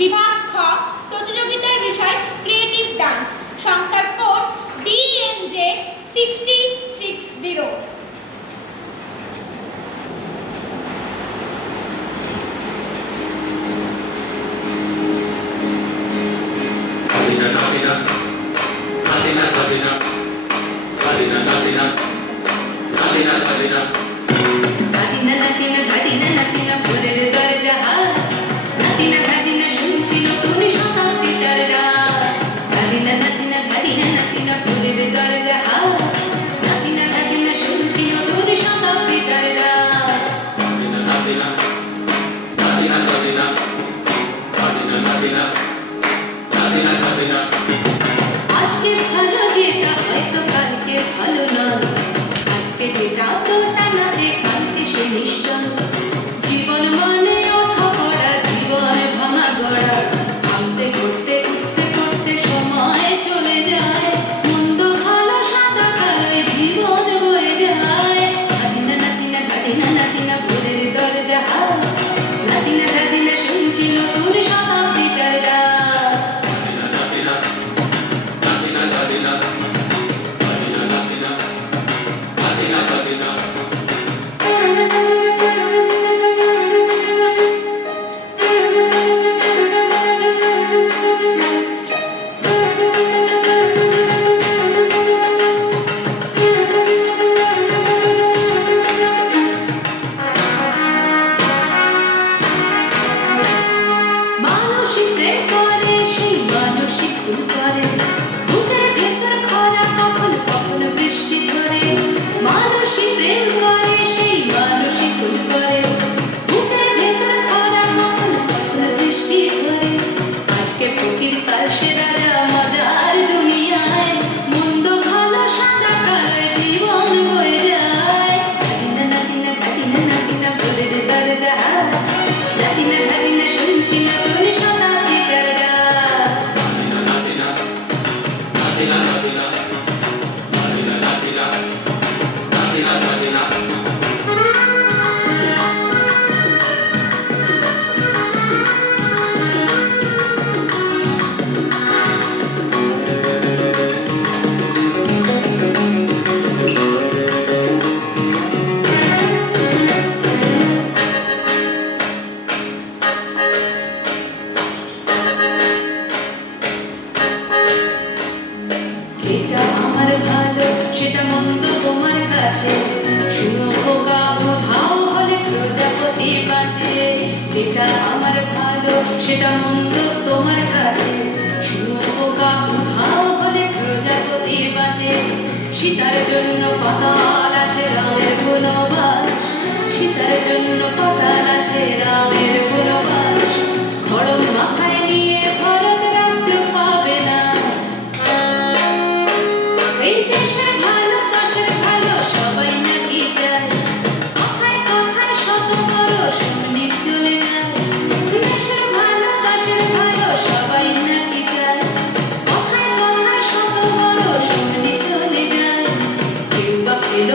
বিভাগ খ প্রতিযোগিতার বিষয় ক্রিয়েটিভ ডান্স, সংস্থার কোড DNJ 6060। আজকে ভালো যেটা হয়তো কালকে ভালো নয়, আজকে যেটা তো টানাতে কালকে সে নিশ্চয়। জীবন মানে ওঠা পড়া, জীবন ভাঙা গড়া, ভাঙতে করতে উঠতে করতে সময় চলে যায়। মন্দ ভালো সাদা কালোয় জীবন বয়ে যায়। ধাদিনা নাতিনা ধাদিনা নাতিনা ভোরের দরজা হাত, ধাদিনা ধাদিনা শুনছি নতুন শতাব্দীটার ডাক। মানুষই প্রেম করে, সেই মানুষই ভুল করে, বুকের ভেতর খরা কখন কখন বৃষ্টি ঝরে। মানুষই প্রেম করে, সেই মানুষই ভুল করে, বুকের ভেতর খরা কখন কখন বৃষ্টি ঝরে। আজকে ফকির কাল সে রাজা মজার দুনিয়ায়, মন্দ ভালো সাদা কালোয় জীবন বয়ে যায়। ধাদিনা নাতিনা ধাদিনা নাতিনা ভোরের দরজা হাট, ধাদিনা ধাদিনা শুনছি নতুন শতাব্দীটার ডাক। যেটা আমার ভালো সেটা মন্দ তোমার কাছে, শুনো পোকা উধাও হলে প্রজাপতি বাঁচে। যেটা আমার ভালো সেটা মন্দ তোমার কাছে, শুনো পোকা উধাও হলে প্রজাপতি বাঁচে। সীতার জন্য পাতাল আছে রামের বনবাস, সীতার জন্য পাতাল আছে রামের বনবাস। খড়ম মাথায় নিয়ে ভরত রাজ্য পাবে না। এই দেশের ভালো দশের ভালো সবাই নাকি চায়, কথায় কথায় শত বড় সামনে চলে যায়। দেশের ভালো দশের ভালো সবাই নাকি চায়, কথায় কথায় শত বড় সামনে চলে যায়। কেউ বা পেল